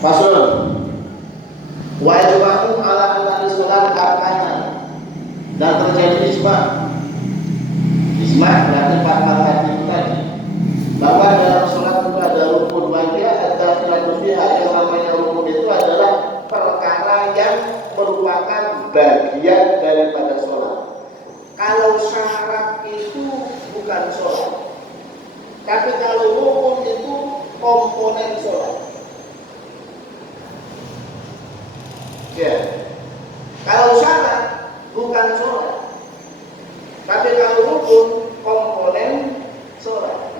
Fasul wa ijma'u ala anna sholat arkanan, dan terjadi ijma berarti empat itu tadi, bahwa dalam sholat itu ada rukun wajib, ada khilafus fiha. Yang namanya rukun itu adalah perkara yang merupakan bagian daripada sholat. Kalau syarat itu bukan sholat, tapi kalau rukun itu komponen sholat. Ya, kalau syarat bukan sholat, tapi kalau rukun komponen sholat.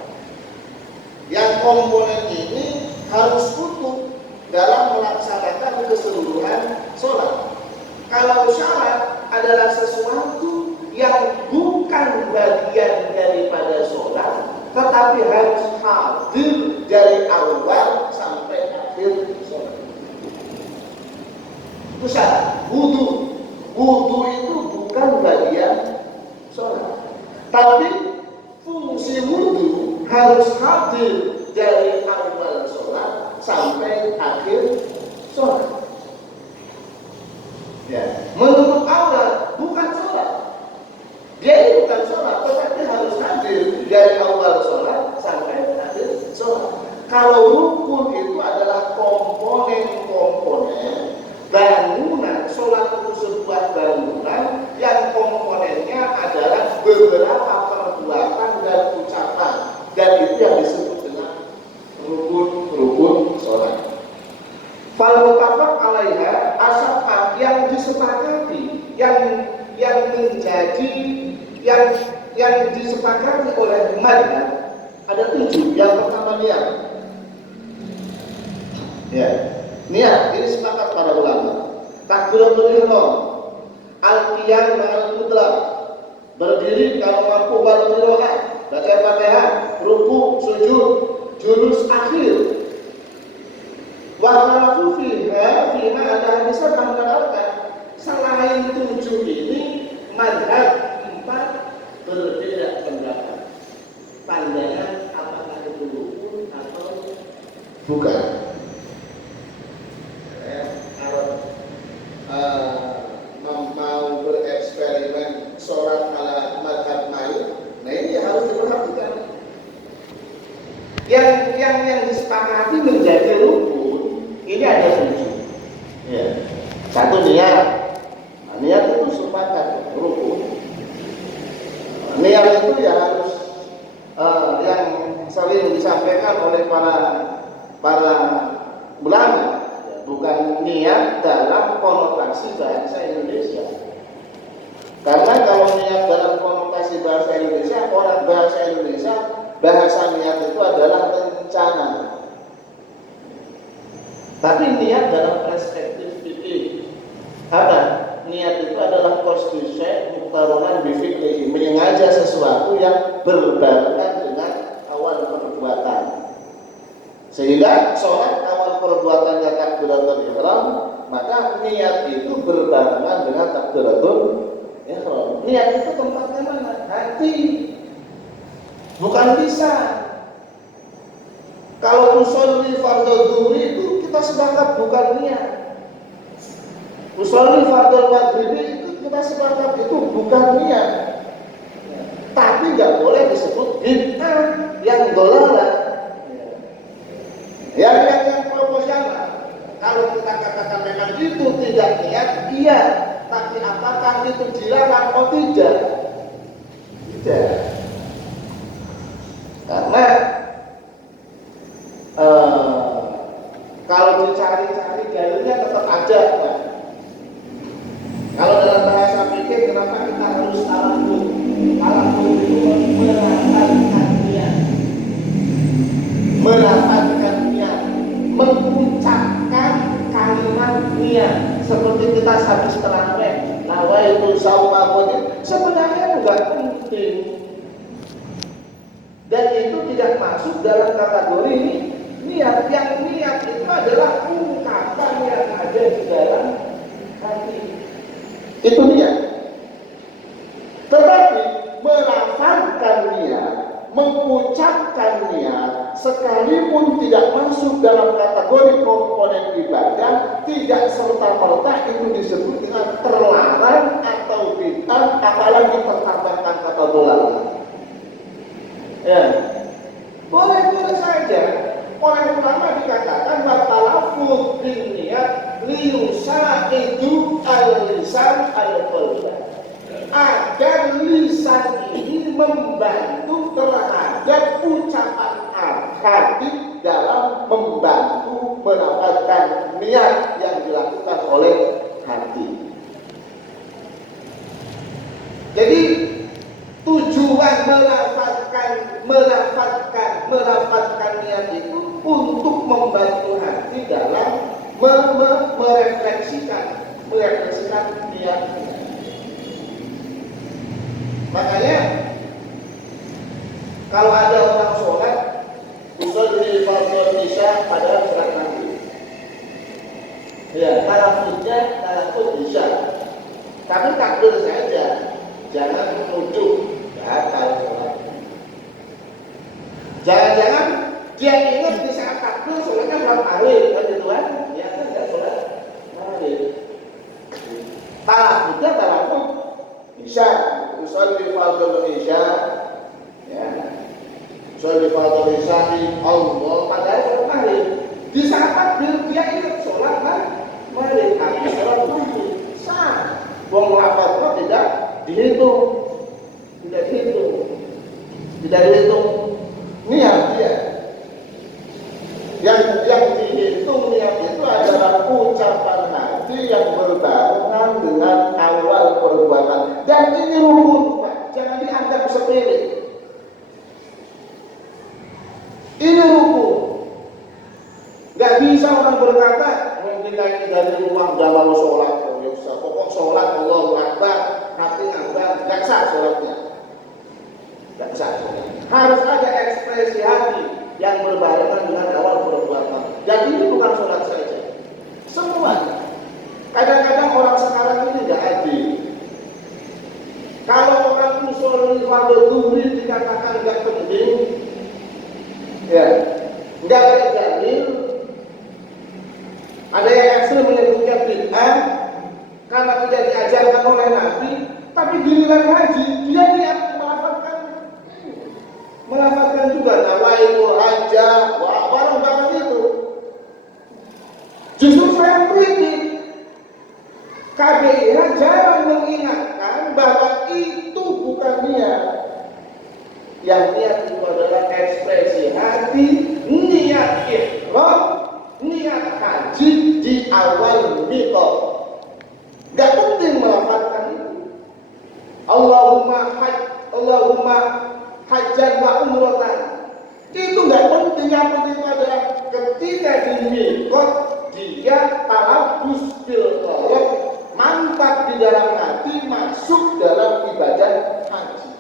Yang komponen ini harus utuh dalam melaksanakan keseluruhan sholat. Kalau syarat adalah sesuatu yang bukan bagian daripada sholat, tetapi harus hadir dari awal sampai akhir sholat. Itu syarat. Wudu itu bukan bagian sholat, tapi fungsi wudu harus hadir dari awal sholat sampai akhir sholat. Ya, menurut Allah bukan sholat. Dia ini bukan sholat, tetapi harus hadir dari awal sholat sampai akhir sholat. Kalau rukun itu adalah komponen-komponen bangunan. Sholat itu sebuah bangunan yang komponennya adalah beberapa perbuatan dan ucapan, dan itu yang disebut dengan rukun sholat. Fal muttafaq alaiha ashabat, yang disepakati, yang menjadi yang disepakati oleh madhab ada 7. Yang pertama niat. Ya, niat ini sepakat para ulama. Takbiratul ihram, al-qiyam ma'al qudrat, berdiri kalau mampu baru tiroah, baca Fatihah, ruku, sujud, julus akhir. Wa khalafu fiha fima ada hadis menerangkan selain 7 ini madhab 4 berbeda pendapat. Pandangan apakah itu rukun atau bukan. Mau bereksperimen sholat ala madhab lain, nah ini harus diperhatikan. Yang disepakati menjadi rukun ini ada 7. Ya. 1 niat. Nah, niat itu sepakat rukun. Niat itu ya harus yang sering disampaikan oleh para ulama. Bukan niat dalam konotasi bahasa Indonesia. Karena kalau niat dalam konotasi bahasa Indonesia, orang bahasa Indonesia, bahasa niat itu adalah rencana. Tapi niat dalam perspektif fikih, apa? Niat itu adalah qasdu syai' muqtaronan bi fi'lihi, menyengaja sesuatu yang berbarengan dengan awal perbuatan. Sehingga sholat awal perbuatannya takbiratul ihram, maka niat itu berbarengan dengan takbiratul ihram. Niat itu tempatnya mana? Hati. Bukan lisan. Kalau usolli fardhu dhuhur itu kita sepakat bukan niat. Usolli fardhu maghrib itu kita sepakat itu bukan niat. Tapi nggak boleh disebut bid'ah yang dolalah. Yang proporsional. Kalau kita katakan memang itu tidak niat, iya. Tapi apakah itu dilarang atau tidak? Tidak. Karena kalau dicari-cari dalilnya tetap ada. Kan? Kalau dalam bahasa fikih, kenapa kita harus talaqul? Talaqul itu merapatkan niat. Mengucapkan kalimat niat. Seperti kita habis terawih, nawaitu shauma ghadin, sebenarnya enggak penting. Dan itu tidak masuk dalam kategori ini niat. Yang niat itu adalah ungkapan yang ada di dalam hati. Itu niat. Tetapi melafalkan niat, mengucapkan niat, sekalipun tidak masuk dalam kategori kategori komponen ibadah tidak serta-merta itu disebut dengan terlarang atau bid'ah, apalagi tertambahkan kata dolal. Ya, boleh saja. Orang ulama dikatakan batalafud bin niat liusa itu al-lisan al-qalbah, agar lisan ini membantu terhadap ucapan hati dalam membantu mendapatkan niat yang dilakukan oleh hati. Jadi tujuan melafatkan niat itu untuk membantu hati dalam merefleksikan niat. Makanya kalau ada orang sholat usolli fardhu isya pada sholat maghrib, ya talafut isya, tapi takbir saja, jangan menuju batal sholat. Jangan-jangan dia ingat di saat takbir sholatnya sholat maghrib, kan gitu kan? Ya kan nggak sholat maghrib. Talafut isya, usolli fardhu isya, ya. Sholat fardhu isya Allah padahal sholat maghrib. Di saat takbir dia ingat sholat maghrib, habis sholat maghrib sah. Wong lafaznya tidak dihitung niat dia. Yang dihitung niat itu adalah ucapan hati yang berbarengan dengan awal perbuatan. Dan ini rukun, Pak. Jangan dianggap sepele. Ini rukun. Gak bisa orang berkata, mungkin ini dari ruang dalam sholat, pokok sholat Allahu Akbar, hati Akbar, gak sah sholatnya. Gak sah sholatnya. Harus ada ekspresi hati yang berbarengan dengan awal perbuatan. Dan ini bukan sholat saja, semua. Kadang-kadang orang sekarang ini gak adil. Kalau orang usul fardhu zuhri dikatakan gak penting, ya, gak ada dalil. Ada yang ekstrem menyebutkan bid'ah karena tidak diajarkan oleh Nabi, tapi giliran haji dia niat melafatkan juga nawaitul hajjah, barang-barang itu. Justru saya kritik KBIH jarang mengingatkan bahwa itu bukan niat. Yang niat itu adalah ekspresi hati, niat ihram, niat haji di awal miqat. Gak penting melafatkan itu. Allahumma hajjan wa umratan. Itu gak penting. Yang penting itu adalah ketika di miqat dia talabus bil qalb, mantap di dalam hati, masuk dalam ibadah haji.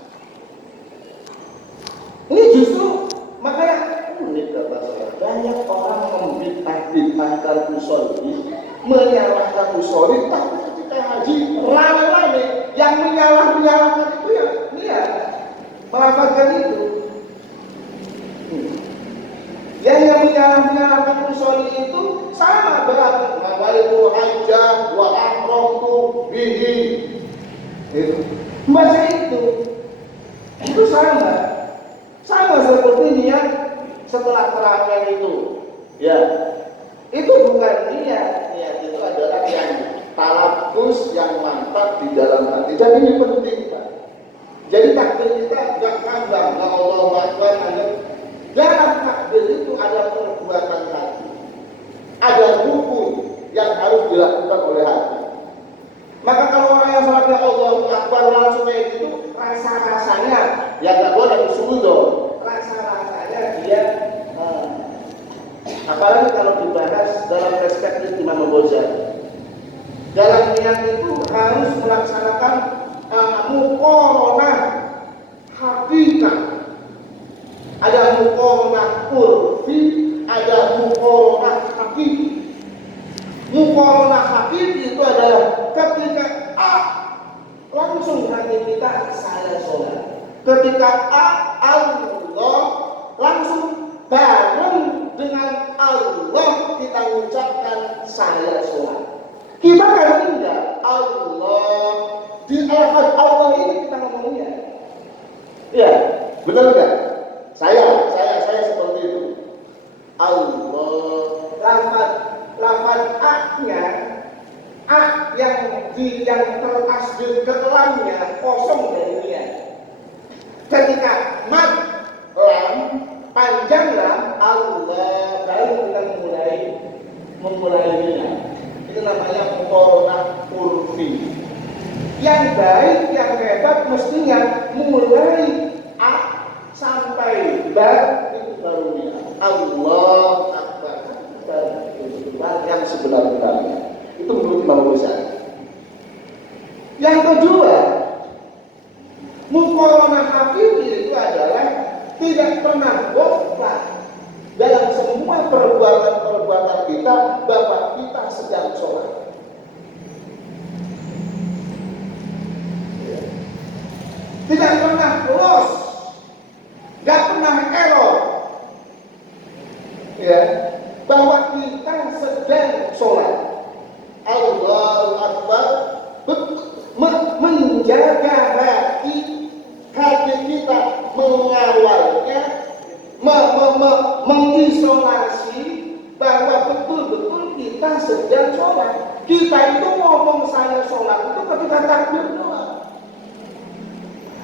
Ini justru makanya unik kata saya. Banyak orang membid'ahkan usolli, menyalahkan usolli, tapi ketika haji rame-rame yang menyalahkan itu ya niat melafatkan itu. Yang menyalahkan usolli itu sama berarti nawaitu hajjah wa ahramtu bihi. Itu bahasa itu sama seperti niat setelah terakhir itu. Ya, itu bukan niat itu adalah yang talabus yang mantap di dalam hati. Dan ini penting, Pak. Jadi takbir kita gak kambang, gak Allahu Akbar, dalam takbir itu ada perbuatan hati, ada rukun yang harus dilakukan oleh hati. Maka kalau orang yang sholatnya Allahu Akbar langsung kayak gitu, rasa-rasanya ya gak boleh suudzon. Rasa-rasanya dia apalagi kalau dibahas dalam perspektif Imam Ghazali. Dalam niat itu harus melaksanakan muqaranah hakikat. Ada muqaranah urfi, ada muqaranah hakiki. Muqaranah hakiki itu adalah ketika langsung hati kita saya sholat. Ketika Allah langsung bareng dengan Allah mengucapkan saya sholat. Kita kan enggak. Allah, di lafaz Allah ini kita ngomongnya. Iya, benar enggak? Saya seperti itu. Allah, lafaz A-nya, A yang tertasdid ke lamnya kosong dari niat. Ketika mat lam panjang lam Allah, baru kita memulai niat. Itu namanya muqaranah urfi. Yang baik, yang hebat mestinya mulai A sampai ba itu baru niat. Allah Akbar, itu yang sebenar-benarnya. Itu menurut Imam Ghazali. Yang kedua, muqaranah hakiki itu adalah tidak pernah bohong dalam semua perbuatan kita bahwa kita sedang sholat. Tidak pernah loss, tidak pernah error, ya, bahwa kita sedang sholat. Allahu Akbar, menjaga hati kita, mengawalnya, mengisolasi bahwa betul-betul kita sedang sholat. Kita itu ngomong saya sholat itu ketika takbir doang.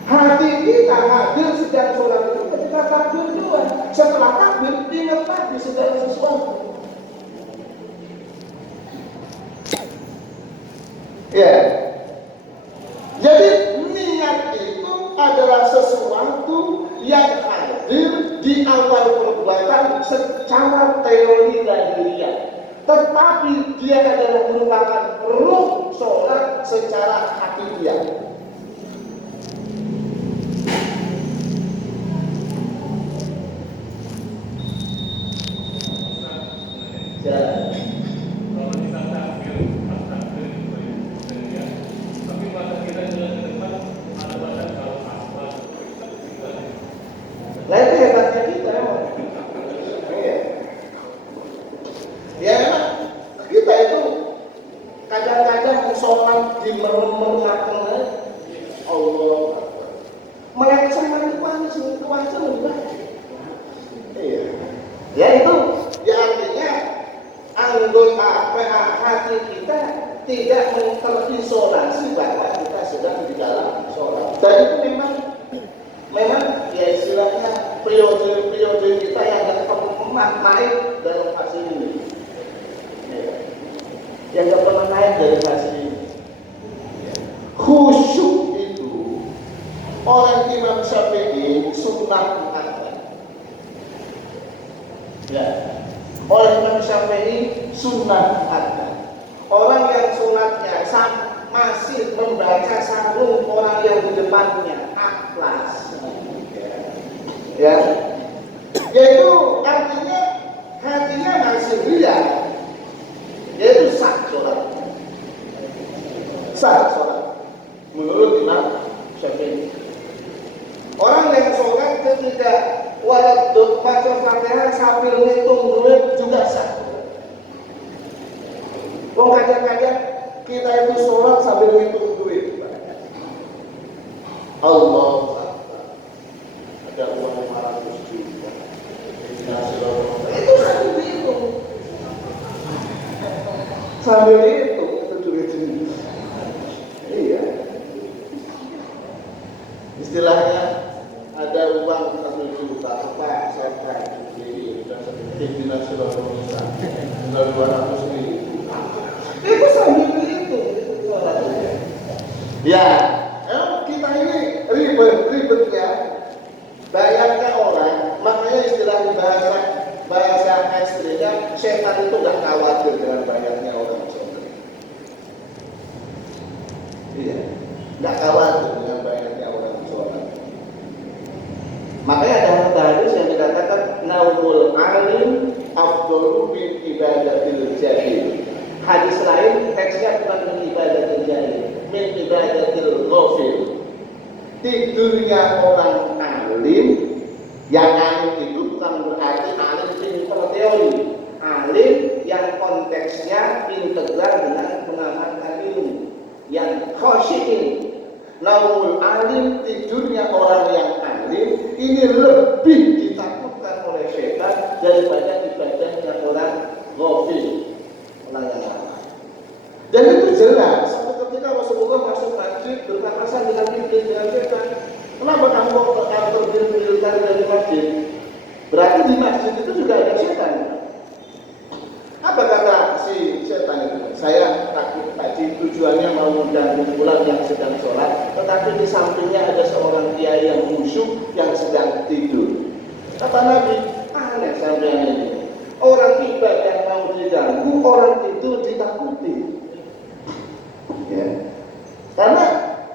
Hati kita hadir sedang sholat itu ketika takbir doang. Setelah takbir ingat lagi segala sesuatu. Ya. Jadi niat itu adalah sesuatu yang hadir di awal perbuatan secara teori lahiriah, tetapi dia adalah merupakan ruh sholat secara hakikiyah. Ya. Kalau kita takbir, tapi mata kita jalan ke depan ada badan kalau asbab. Nah itu hebatnya kita. Ya memang kita itu kadang-kadang sholat di merem-merem Allah melenceng itu aja enggak. Iya. Ya itu ya artinya anggota hati kita tidak terisolasi bahwa kita sedang di dalam sholat. Dan itu memang ya istilahnya periode kita yang gak pernah naik dalam fase ini. Yang gak pernah naik dari fase ini. Khusyuk itu oleh Imam Syafi'i sunnah muakkad. Ya. Oleh Imam Syafi'i sunnah muakkad. Orang yang sunatnya masih membaca sarung orang yang di depannya akhlas. Ya. Yaitu artinya hatinya masih riya. Yaitu sah sholat. Sah sholat. Menurut Imam Syafi'i. Orang yang sholat ketika walau baca Fatihah sambil ngitung duit juga sah. Wong kadang-kadang kita itu sholat sambil ngitung duit. Allah ada uang 500 juta. Itu sambil dihitung. Sambil dihitung itu duit ini. Iya. Istilahnya ada uang 1 juta, apa saya di nasional Indonesia, tinggal 200 ribu. Itu sambil itu. Ya, kita ini ribetnya, banyaknya orang, makanya istilah bahasa ekstrimnya, setan itu nggak khawatir dengan banyaknya orang. Iya, nggak khawatir dengan banyaknya orang sholat. Makanya ada hadis yang dikatakan naumul alim afdalu min ibadatil jahil. Hadis lain teksnya bukan min ibadatil jahil, min ibadatil ghafil. Tidurnya orang alim, yang alim itu bukan berarti alim pintar teori. Alim yang bangun alim, tidurnya orang yang alim, ini lebih ditakutkan oleh setan daripada ibadahnya orang ghafil, orang yang lalai. Dan itu jelas. Satu ketika Rasulullah masuk masjid berpapasan dengan iblis, dengan setan. Kenapa kamu kok terpilih dari masjid? Berarti di masjid itu juga ada setan. Apa kata si setan itu? Saya takut tadi tujuannya mau mengundang kumpulan yang sedang sholat, tetapi di sampingnya ada seorang kiai yang khusyuk yang sedang tidur. Kata Nabi, aneh sampean ini. Orang ibadah mau diganggu, orang tidur ditakuti. Ya. Karena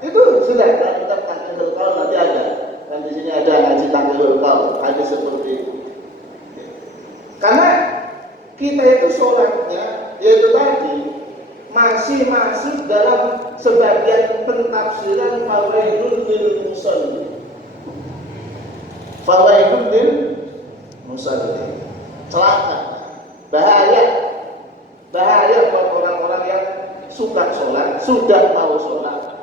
itu sudah kita tangkil kaul nanti ada. Dan di sini ada ngaji tangkil kaul, ada seperti itu. Karena kita itu sholatnya, yaitu tadi masih masuk dalam sebagian pentafsiran fawaidul lil musalli. Fawaidul lil musalli. Celaka, bahaya buat orang-orang yang suka sholat, sudah mau sholat.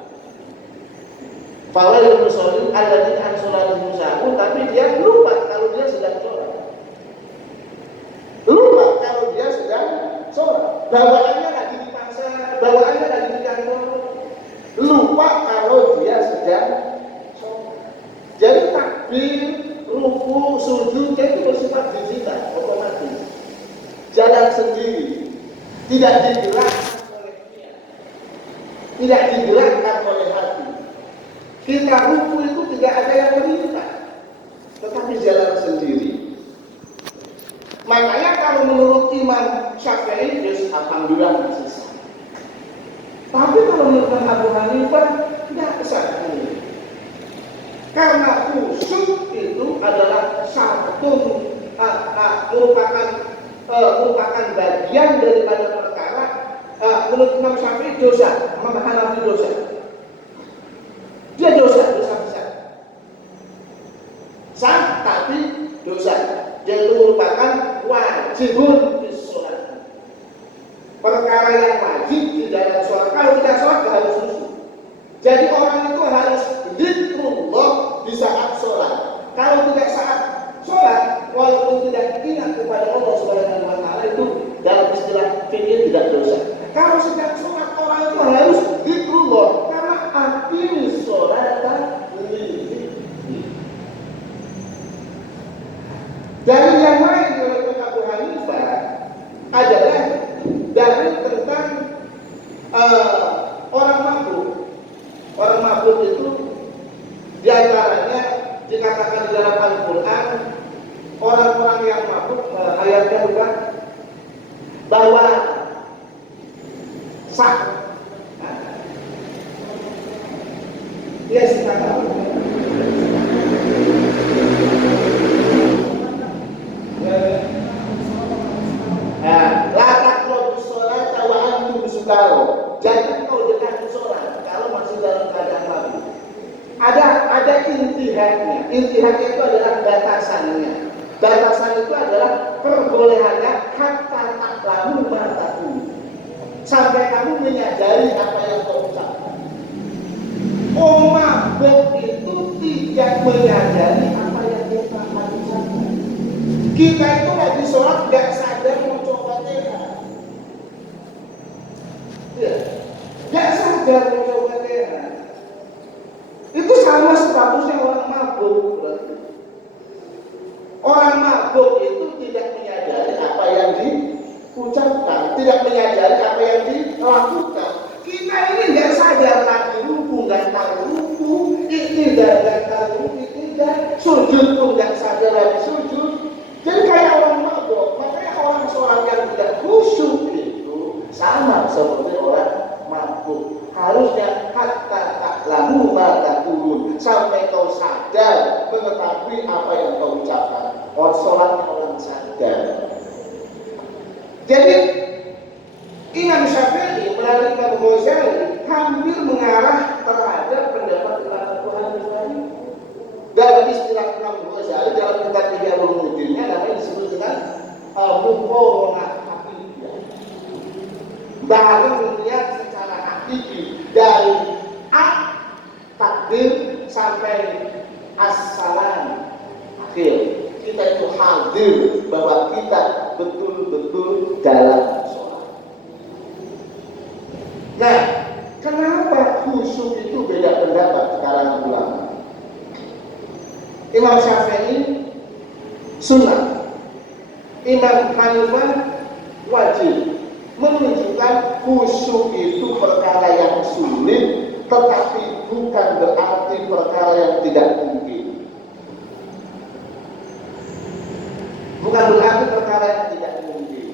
Fawaidul musalli alladzina an sholatihim sahun, tapi dia lupa kalau dia sedang sholat. Lupa kalau dia sedang sholat. Bawaannya lagi di pasar, bawaannya lagi di kantor. Lupa kalau dia sedang sholat. Jadi takbir, ruku, sujud itu bersifat digital, otomatis. Jalan sendiri, tidak digerakkan oleh niat, tidak digerakkan oleh hati. Kita ruku itu tidak ada yang perintah, tetapi jalan sendiri. Makanya kalau menurut Imam Syafi'i, alhamdulillah masih sah. Tapi kalau menurut Abu Hanifah, tidak sah. Karena khusyuk itu adalah satu merupakan bagian daripada perkara. Menurut Imam Syafi'i dosa, Imam Hanafi dosa. Dia dosa besar. Sah tapi dosa. Dia itu merupakan wajibun di sholat. Perkara yang wajib di dalam sholat. Kalau tidak sholat, harus khusyuk. Jadi orang itu harus zikrullah di saat sholat. Kalau tidak saat sholat, walaupun tidak ingat kepada Allah Subhanahu wa Ta'ala, itu dalam istilah fikih tidak dosa. Kalau sedang sholat, orang itu harus zikrullah, karena aqimis sholata lidzikri. Dari yang lain oleh Abu Hanifah adalah dari tentang orang mabuk. Orang mabuk itu diantaranya dikatakan di dalam Al-Quran, orang-orang yang mabuk, ayatnya bukan bahwa sah. Iya sih kata. Jangan kau dekati sholat kalau masih dalam keadaan mabuk. Ada intihannya. Intihannya itu adalah batasannya. Batasan itu adalah perbolehannya hatta ta'lamu ma taqulu. Sampai kamu menyadari apa yang kau ucapkan. Mabuk itu tidak menyadari apa yang kita ucapkan. Kita itu lagi sholat gak sadar mau coba Fatihah. Ya, gak sadar mau coba Fatihah. Itu sama statusnya orang mabuk. Orang mabuk itu tidak menyadari apa yang diucapkan, tidak menyadari apa yang dilakukan. Kita ini nggak sadar lagi ruku, nggak tahu ruku, iktidal nggak tahu iktidal, sujud pun nggak sadar lagi sujud. Jadi kayak orang mabuk. Makanya orang sholat yang tidak khusyuk itu sama seperti orang mabuk. Harusnya hatta ta'lamu ma taqulun, sampai kau sadar mengetahui apa yang kau ucapkan. Orang sholatnya orang sadar. Jadi Imam Syafi'i melalui Imam Ghazali hampir mengarah terhadap pendapat Imam Abu Hanifah. Dalam istilah Imam Ghazali dalam kitab Ihya Ulumuddinnya namanya disebut dengan muqaranah hakikiyah. Baru melihat secara hakiki dari takbir hadir bahwa kita betul-betul dalam sholat. Nah, kenapa khusyuk itu beda pendapat kalangan ulama? Imam Syafi'i sunnah, Imam Hanifah wajib, menunjukkan khusyuk itu perkara yang sulit, tetapi bukan berarti perkara yang tidak mungkin. Bukan berarti perkara yang tidak mungkin.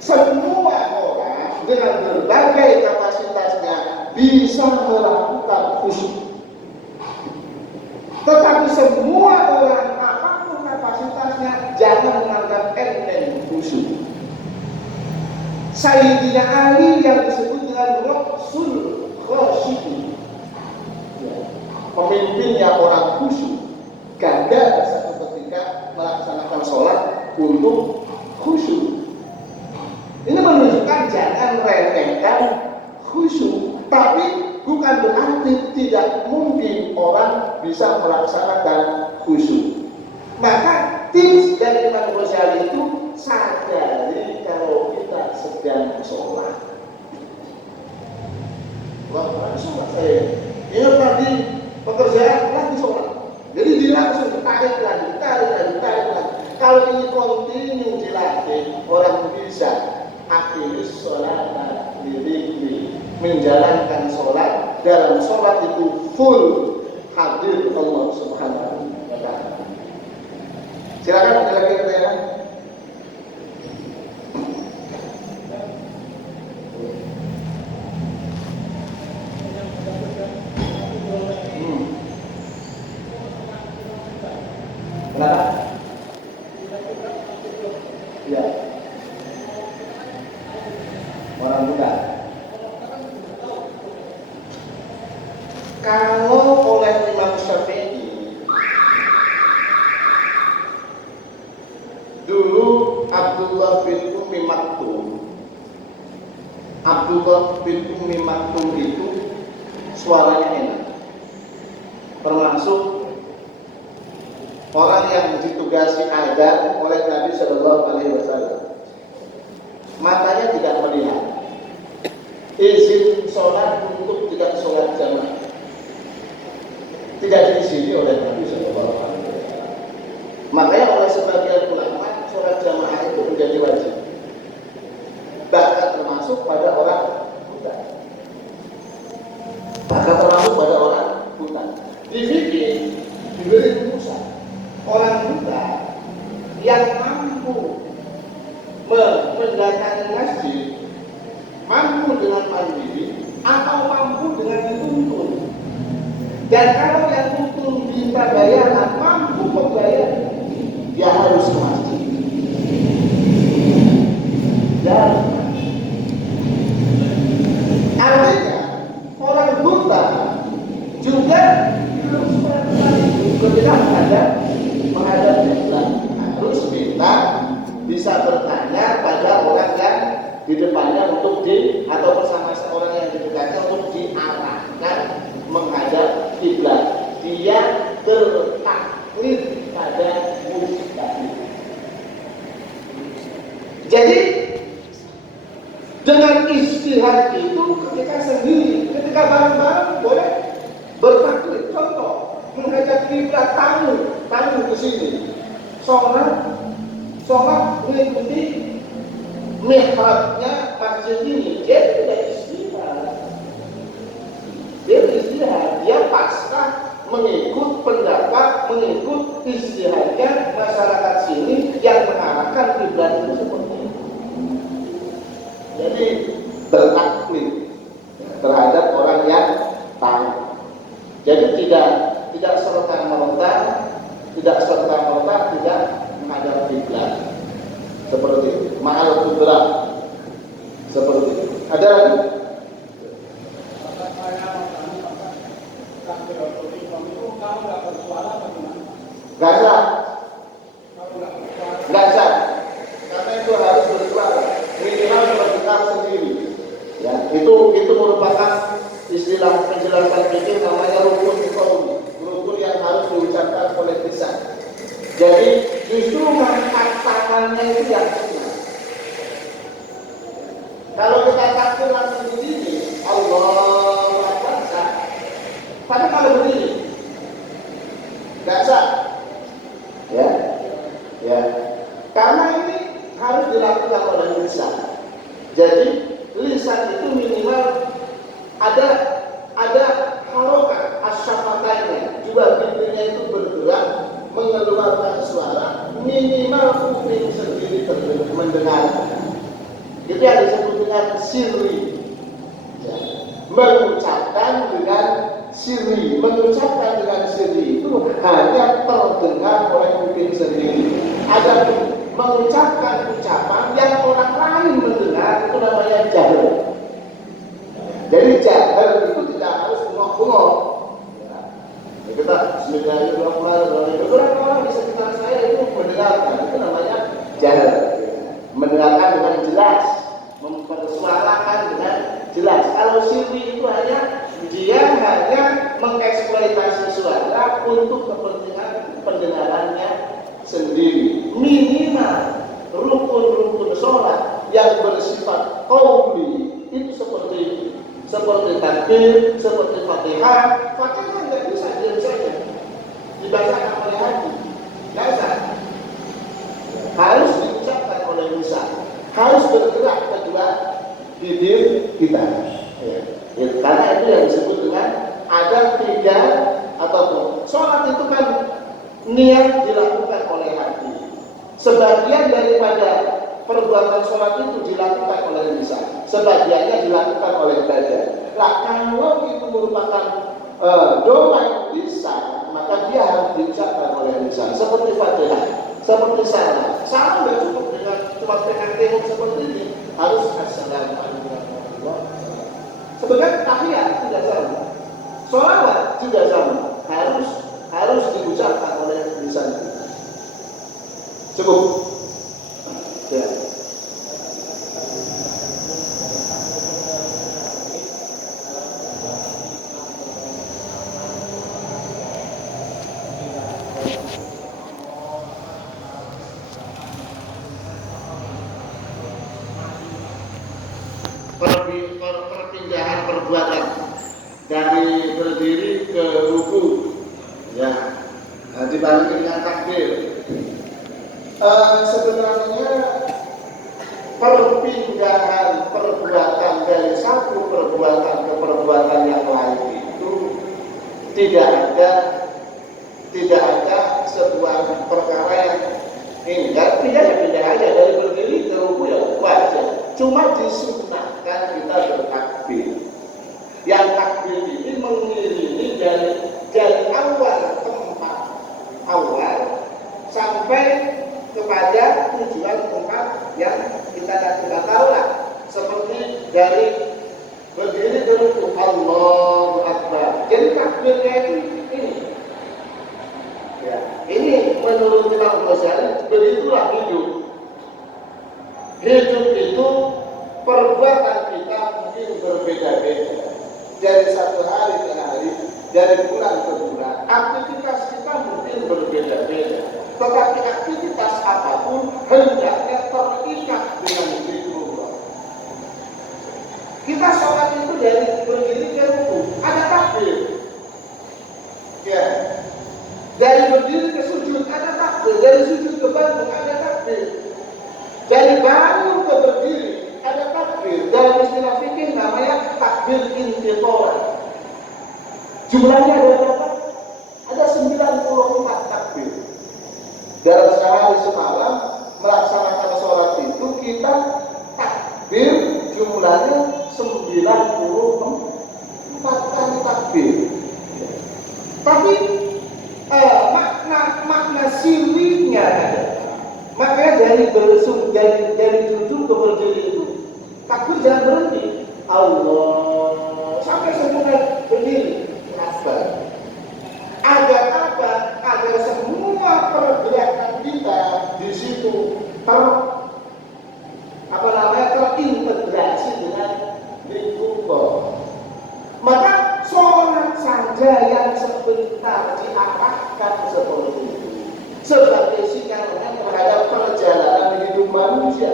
Semua orang dengan berbagai kapasitasnya bisa melakukan khusyuk. Tetapi semua orang apapun kapasitasnya jangan menganggap enteng khusyuk. Sayyidina Ali yang disebut dengan Rasul Khashi'in, pemimpinnya orang khusyuk, gagal satu ketika melaksanakan sholat untuk khusyuk. Ini menunjukkan jangan remehkan khusyuk, tapi bukan berarti tidak mungkin orang bisa melaksanakan khusyuk. Maka tips dari Imam Ghazali itu sadari kalau kita sedang sholat. Wah, sholat saya. Ingat tadi pekerjaan lagi sholat. Jadi dilangsung tarik lagi. Kalau ini kontinu dilatih, orang bisa akhirus sholat diri, menjalankan sholat. Dalam sholat itu full hadir Allah Subhanahu wa Ta'ala. Silakan ada lagi pertanyaan. Kenapa? Ya. Orang muda. Kalau oleh Imam Syafi'i, dulu Abdullah bin Ummi Maktum itu suaranya enak, termasuk orang yang ditugasi adzan oleh Nabi Shallallahu Alaihi Wasallam. Matanya tidak melihat, izin sholat untuk tidak sholat jamaah tidak diizini oleh Nabi Shallallahu Alaihi Wasallam. Makanya oleh sebagian ulama sholat jamaah itu menjadi wajib, bahkan termasuk pada orang buta. Dibikin, diberi rumusan. Orang buta yang mampu mendatangi masjid, mampu dengan mandiri atau mampu dengan dituntun. Dan kalau yang tuntun minta bayaran, mampu membayar, dia harus ke masjid. Dan artinya orang buta juga ketika menghadap kiblat harus minta, bisa bertanya pada orang yang di depannya untuk atau bersama seorang yang di dekatnya untuk diarahkan menghadap kiblat. Dia bertaklid pada mustahil. Jadi dengan istihad itu ketika sendiri, ketika bareng-bareng boleh bertaklid. Contoh, menghadap kiblat tamu ke sini, sholat mengikuti mihrabnya masjid ini, dia tidak istihad, dia pasrah mengikut pendapat, mengikut istihadnya masyarakat sini yang mengarahkan kiblat itu seperti itu. Jadi bertaklid terhadap orang yang tahu. Jadi tidak serta-merta tidak menghadap kiblat seperti itu. Ma'al kudrat seperti itu. Ada lagi? Gak sah. Karena itu harus bersuara. Minimal berbicara sendiri. Ya, itu merupakan istilah penjelasan fikih namanya rukun qauli. Rukun yang harus diucapkan oleh lisan. Jadi Justru mengangkat tangannya itu yang sunnah. Kalau kita takbir langsung berdiri, Allahu Akbar, sah. Tapi kalau berdiri, nggak sah. Ya, ya. Karena ini harus dilakukan oleh lisan. Jadi lisan itu minimal ada harokat asyafatanya, juga bibirnya itu bergerak mengeluarkan suara, minimal kuping sendiri mendengar. Itu yang disebut dengan sirri. Ya. Mengucapkan dengan sirri, mengucapkan dengan sirri itu hanya terdengar oleh kuping sendiri. Ada mengucapkan ucapan yang orang lain mendengar, itu namanya jahar. Jadi jahar itu tidak harus bengok-bengok. Ya. Kita Bismillahirrahmanirrahim. Beberapa orang di sekitar saya itu mendengarkan, itu namanya jahar. Mendengarkan dengan jelas, mempersuarakan dengan jelas. Kalau sirri itu dia hanya mengeksploitasi suara untuk kepentingan pendengarannya sendiri. Minimal rukun-rukun sholat yang bersifat qauli itu seperti itu. Seperti takbir, seperti Fatihah. Fatihah nggak bisa diam saja, dibacakan oleh hati, nggak bisa. Harus diucapkan oleh lisan, harus bergerak kedua bibir kita. Ya. Ya, karena itu yang disebut dengan ada tiga atau sholat itu kan niat dilakukan oleh hati. Sebagian daripada perbuatan sholat itu dilakukan oleh lisan, sebagiannya dilakukan oleh dada. Nah, kalau itu merupakan doa yang lisan, maka dia harus diucapkan oleh lisan. Seperti Fatihah, seperti salam. Salam tidak cukup dengan cuma tengok seperti ini, harus assalamualaikum warahmatullahi wabarakatuh. Sebenarnya tahiyat tidak sama, sholawat juga sama, harus diucapkan oleh lisan. Cukup. Ya. Perpindahan perbuatan dari berdiri ke ruku, ya, dibanding dengan takbir. Sebenarnya perpindahan perbuatan dari satu perbuatan ke perbuatan yang lain itu tidak ada sebuah perkara yang ini. Pindah aja dari berdiri ke ruku ya wajar. Cuma disunahkan kita bertakbir. Yang takbir ini mengiringi dari awal tempat awal sampai kepada tujuan tempat yang kita tahu lah. Seperti dari berdiri ke ruku, Allahu Akbar. Jadi takbirnya itu ini. Ya, ini menurut Imam Ghazali begitulah hidup. Hidup itu perbuatan kita mungkin berbeda-beda dari satu hari ke hari, dari bulan ke bulan. Aktivitas kita mungkin berbeda-beda, tetapi aktivitas apapun hendaknya terikat dengan zikrullah. Kita sholat itu dari berdiri ke ruku ada takbir, ya. Dari berdiri ke sujud ada takbir, dari sujud ke bangun ada takbir. Dari bangun ke berdiri ada takbir. Dalam istilah fikih namanya takbir intiqal. Jumlahnya ada berapa? Ada 94 takbir. Dalam sehari semalam melaksanakan sholat itu kita takbir jumlahnya 94 kali takbir. Tapi makna sirrinya ada. Makanya dari duduk ke berdiri itu takbir jangan berhenti. Allah sampai semua berdiri. Apa? Agar apa? Agar semua pergerakan kita di situ terintegrasi dengan lingkungan. Maka sholat saja yang sebentar diarahkan seperti itu sebagai sinyal manusia.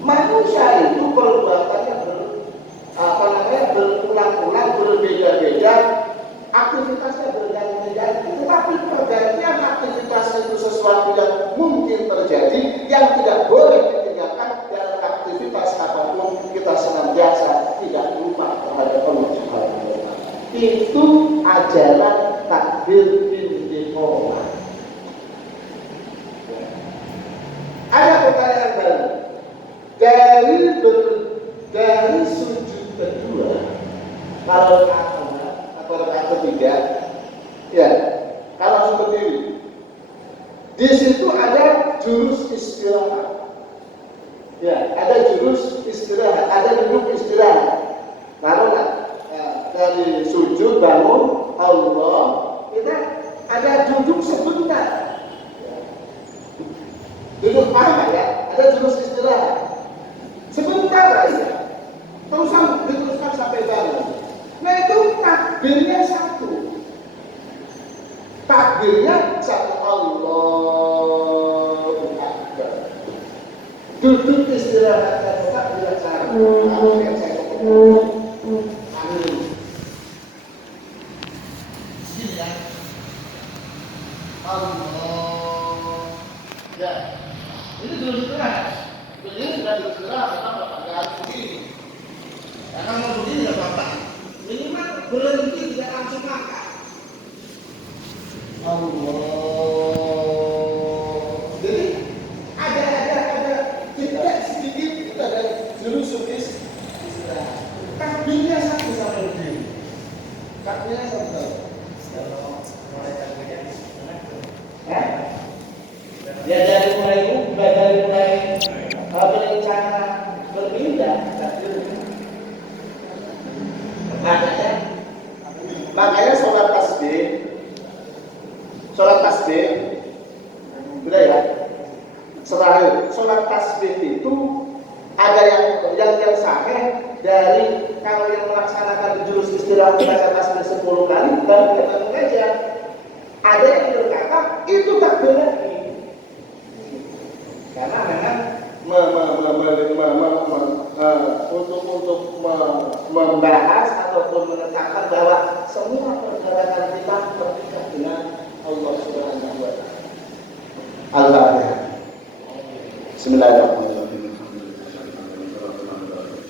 Manusia itu perbuatannya berulang-ulang, berbeda-beda, aktivitasnya berganti-ganti. Tetapi pergantian aktivitas itu sesuatu yang mungkin terjadi, yang tidak boleh ditinggalkan dalam aktivitas apapun. Kita senantiasa tidak lupa terhadap Allah Subhanahu wa Ta'ala. Itu ajaran takbir istiqomah. Ada pertanyaan baru. Dari sujud kedua, kalau atau rakaat ketiga, ya, kalau berdiri, di situ ada jurus istirahat. Ya, ada jurus istirahat, ada duduk istirahat. Kalau dari sujud bangun, Allah, kita ada duduk sebentar. Duduk paham ya, ada jurus istirahat. Sebentar aja, diteruskan sampai bangun. Nah itu takbirnya satu. Takbirnya satu, Allahu Akbar. Duduk istirahatnya tetap dilaksanakan. Amin. Sini ya. Allah. Ya. Ini dulu istirahat. Ini sudah istirahat, kenapa pakai hati begini? Ya kalau mau begini nggak apa-apa. Minimal berhenti tidak langsung makan. Allah. Jadi ada tidak sedikit kita ada jurus istirahat. Takbirnya satu sampai berdiri. Takbirnya satu. Kalau mulai takbirnya ya dari mulai berencana berpindah makanya sholat tasbih sudah ya, setelah sholat tasbih itu ada yang sahih dari kalau yang melaksanakan jurus istirahat baca tasbih 10 kali dan kita mengajar. Ada yang berkata itu takbir lagi karena memang untuk membahas ataupun menetapkan bahwa semua pergerakan kita berkaitan dengan Allah Subhanahu wa Ta'ala. Al-Fatihah. Bismillahirrahmanirrahim.